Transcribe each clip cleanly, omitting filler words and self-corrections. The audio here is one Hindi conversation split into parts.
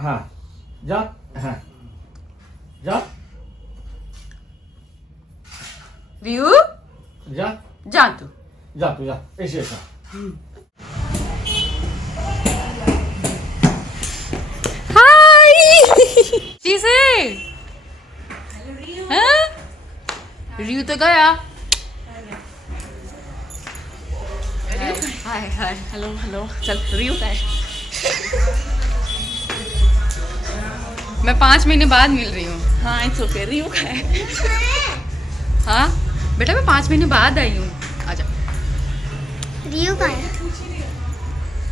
हाँ जा, हाँ जा, रियू जा, जा तू जा तू जा, ऐसे ऐसा। हाय चीज़े हाँ रियू तो गया। हाय हाय हेलो हेलो चल रियू का है। मैं 5 महीने बाद मिल रही हूँ। हाँ इट्स ओके रियू का है। हाँ बेटा मैं 5 महीने बाद आई हूँ। आजा रियू का है।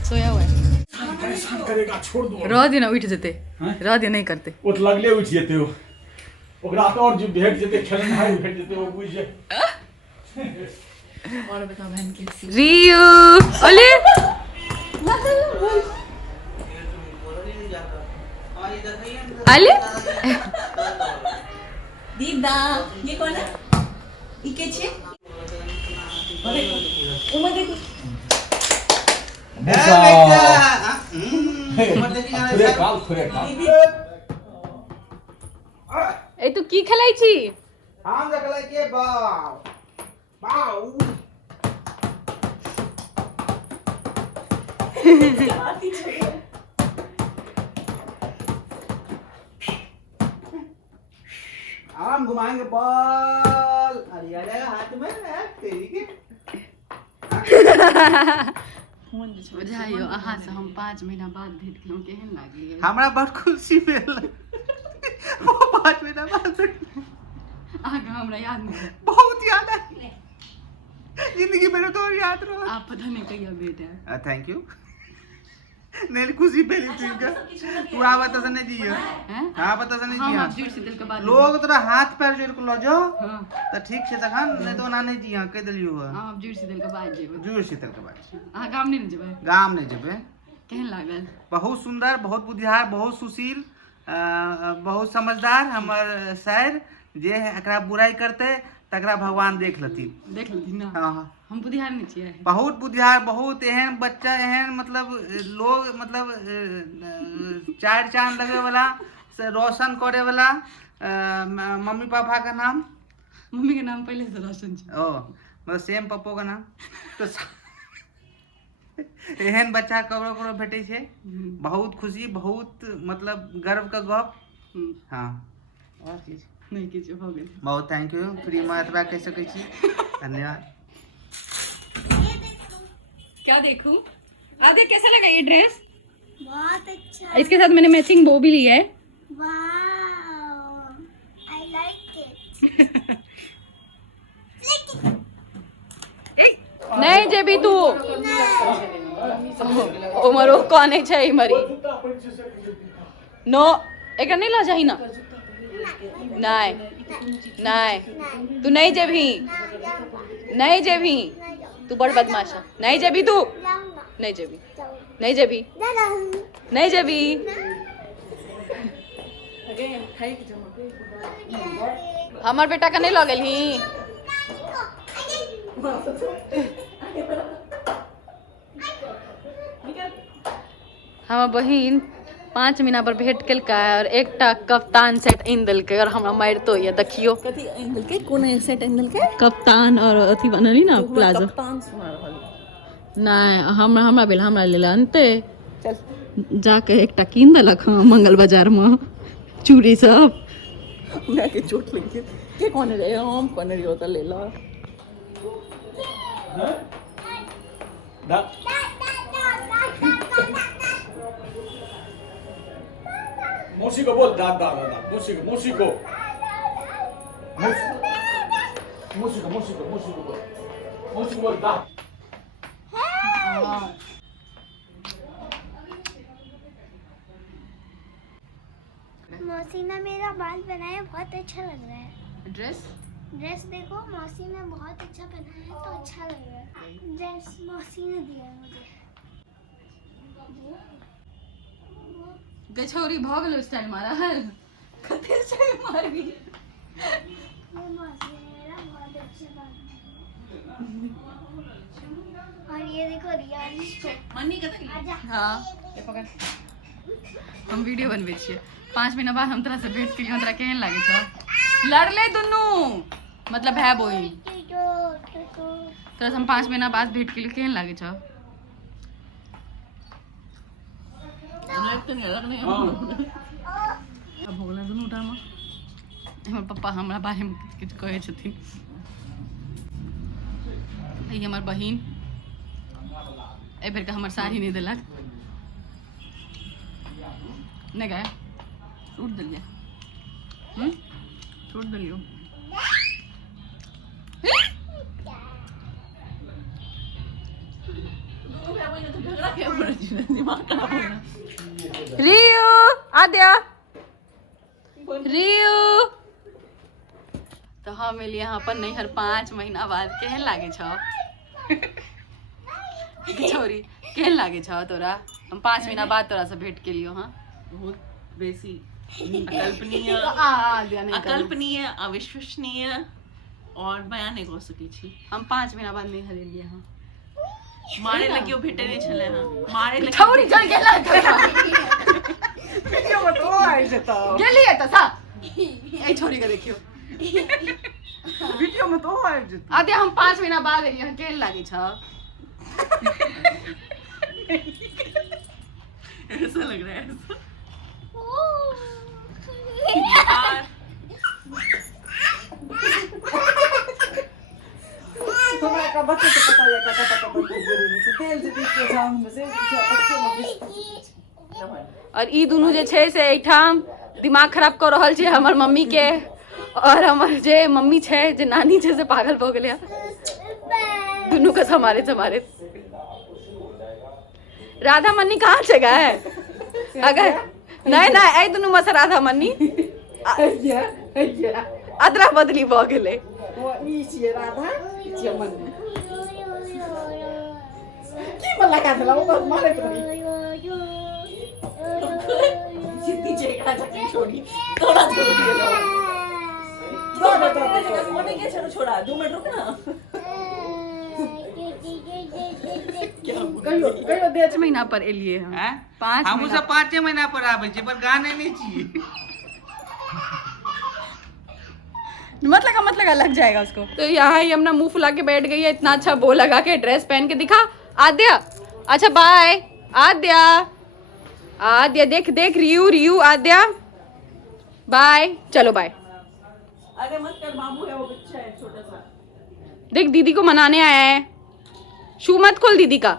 सोया हुआ है। परेशान करेगा, छोड़ दो। रह दे ना उठ जेते, रह दे नहीं करते। वो तो लगले उठ जेते हो, ओकरा तो और जो भेट जेते खेलन है भेट जेते वो बुझ जे। और बता बहन कैसी रियू ओले आले दीदा ये कौन है? ये के छे? अरे उमर देखो खुरे काल। ए तू की खेलाई छी? हम देखले के बाव बाव हम घुमाएंगे बॉल। अरे आ जाएगा हाथ में तेरी के बुझाइयो अहाँ से हम 5 महीना बाद भेंट केलहुँ, केहन लागलै? हमरा बहुत खुशी भेल। वो 5 महीना बाद अहाँके हमरा याद नहीं है? बहुत याद है जिंदगी में तो याद रहा। आप पता नहीं कहिया भेंट है। थैंक यू नहीं खुशी भेली तुमके तू आवत से नहीं जियो हैं? हां पता से नहीं हम जियो आप जुड़ से दिल के बाद लोग तोरा हाथ पैर जोड़ के लो जाओ हां त ठीक से तखन नहीं तो ना नहीं जियो कह देलियो हम आप जुड़ से दिल के बाद जेबै। जुड़ शीतल के बाद अहाँ गाम नहीं जेबै? गाम नहीं जेबे। केहन लागल? बहुत सुंदर, बहुत बुद्धियार, बहुत सुशील, बहुत समझदार हमर शायर जे एकरा बुराई करते तकरा भगवान देख लेथिन। देख लेथिन ना। हां हम बुद्धियार नहीं छियै? बहुत बुद्धियार, बहुत एहन बच्चा एहन मतलब लोग मतलब 4 चांद लगे वाला से रोशन करे वाला मम्मी पापा का नाम मम्मी के नाम पहले से रोशन छै। ओ मतलब सेम पप्पो का नाम तो एहन बच्चा ककरो ककरो भेटै छै। बहुत खुशी, बहुत मतलब गर्व का गप। हाँ और चीज नहीं किछु हो गेल। बहुत थैंक यू। फ्री में एतबा कह सकै छी। धन्यवाद। क्या देखूं? आप देख कैसा लगा ये ड्रेस? बहुत अच्छा। इसके साथ मैंने मैचिंग बो भी ली है। वाव आई लाइक इट। नहीं जेबी तू उमरो कोने छै मरी नो एकरा नहीं ला जाही ना। नहीं नहीं तू नहीं जेबी, नहीं जेबी तू बड़ बदमाश है। नहीं जेबी तू, नहीं जेबी, नहीं जेबी, नहीं जेबी। हमार बेटा का नहीं लगल ही। हमर बहिन 5 महीना पर भेंट केलकै और एकटा कप्तान सेट इन देलकै और हमरा मारितो ये देखियो। कथी एंगल के कोन सेट एंगल के कप्तान और अथी बनली ना प्लाजो। कप्तान सुना रहल नहीं हमरा भेल हमरा लेल अनते चल जाके एकटा कीन देलक हाँ मंगल बाजार में चूड़ी सब। हमरा के चोट लग गेल के कोन रे हम कोन रे होता ले ला। मौसी को बोल, दादा दादा मौसी को, मौसी को, मौसी को, मौसी को, मौसी को बोल, मौसी को बोल दादा। मौसी ने मेरा बाल बनाया, बहुत अच्छा लग रहा है। ड्रेस ड्रेस देखो मौसी ने बहुत अच्छा पहना है तो अच्छा लग रहा है। ड्रेस मौसी ने दिया है मुझे। गछौरी भ गेलो स्टाइल मारा है। कते स्टाइल मारबी? ये मौसी ने मेरा बहुत अच्छा बाल बनाया। और ये देखो रिया मन्नी का आजा। हाँ ये पकड़ हम वीडियो बनबै छियै 5 महीना बाद हम तोरा से भेंट केलियो तोरा केहन लागे छौ लड़ले दुनू मतलब भाई बहिन तोरा से हम 5 महीना बाद भेंट केलियो केहन लागे छौ अब हो गेलै दुनू टाइम हमर पप्पा हमरा बारे में किछु कहै छथिन ई हमर बहिन ए बेर के हमर साड़ी नहीं देलक नहीं गए टूट दिलिए टूट दिलियो रियू आद्या रियू तो हम एलिए यहाँ पर नैहर 5 महीना बाद केहन लागे छौ छोरी केहन लागे छौ तोरा हम 5 महीना बाद तोरा से भेंट केलियो हाँ बहुत बेसी अकल्पनीय अकल्पनीय अविश्वसनीय और बयान नहीं कह सकै छी हम 5 महीना बाद नैहर एलिए हाँ मारे लगियो भेटे नहीं छले हां मारे लगियो छोरी चल गेला वीडियो में तो आइ जेता गेलिए त सा ए छोरी के देखियो वीडियो में तो आइ जेता आदि हम 5 महीना बाद एलिए केहन लागे छ ऐसा लग रहा है हमरा का बच्चे को पता है का तेल से पीछे जाऊं से बच्चे और ई दुनू जे छै से एठाम दिमाग खराब कर रहल छै हमर मम्मी के और हमर जे मम्मी छै जे नानी छै से पागल भ गेलै दुनू के समारे राधा मन्नी कहाँ छै गए अगर नहीं नहीं ए दुनू में से राधा मन्नी अदला बदली भ गेलै वो ई छियै राधा ई छियै मन्नी की मन लगा देला वो बस मारे रही जितनी चेकड़ा चक्की छोड़ी थोड़ा छोड़ दिया मोने के छोड़ा 2 मिनट रुक ना कहियो दे 5 महीना पर एलिए हम हैं 5 हम महीना सब 5 महीना पर आबै छै पर गाने नहीं छी मतलब लग जाएगा उसको तो यहाँ ही अपना मुंह फुला के बैठ गई है इतना अच्छा बो लगा के ड्रेस पहन के दिखा आद्या अच्छा बाय आद्या आद्या देख देख रियू आद्या बाय चलो बाय अरे मत कर बाबू है वो बच्चा है छोटा सा देख दीदी को मनाने आया है शू मत खोल दीदी का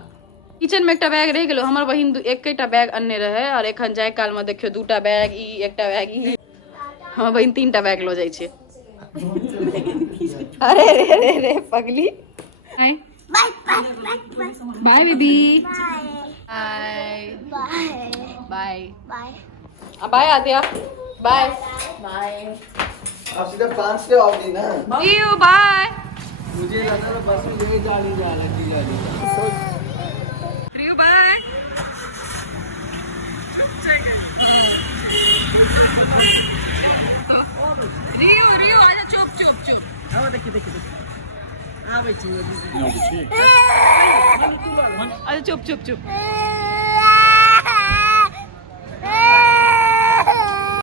किचन में एकटा बैग रह गेलो हमर बहिन एकटा बैग अन्ने रहे और एखन जाय काल में देखियो 2टा बैग ई एकटा बैग ई हमर बहिन 3टा बैग लो जाय छे अरे रे रे रे पगली bye bye baby bye bye bye bye Aadya bye bye आप सीधा फ्रांस से आओगी ना यू बाय मुझे लगा ना बस में ले जानी जा लगी जानी रियू बाय रियू आजा चुप अब देखिए आबै छी अरे चुप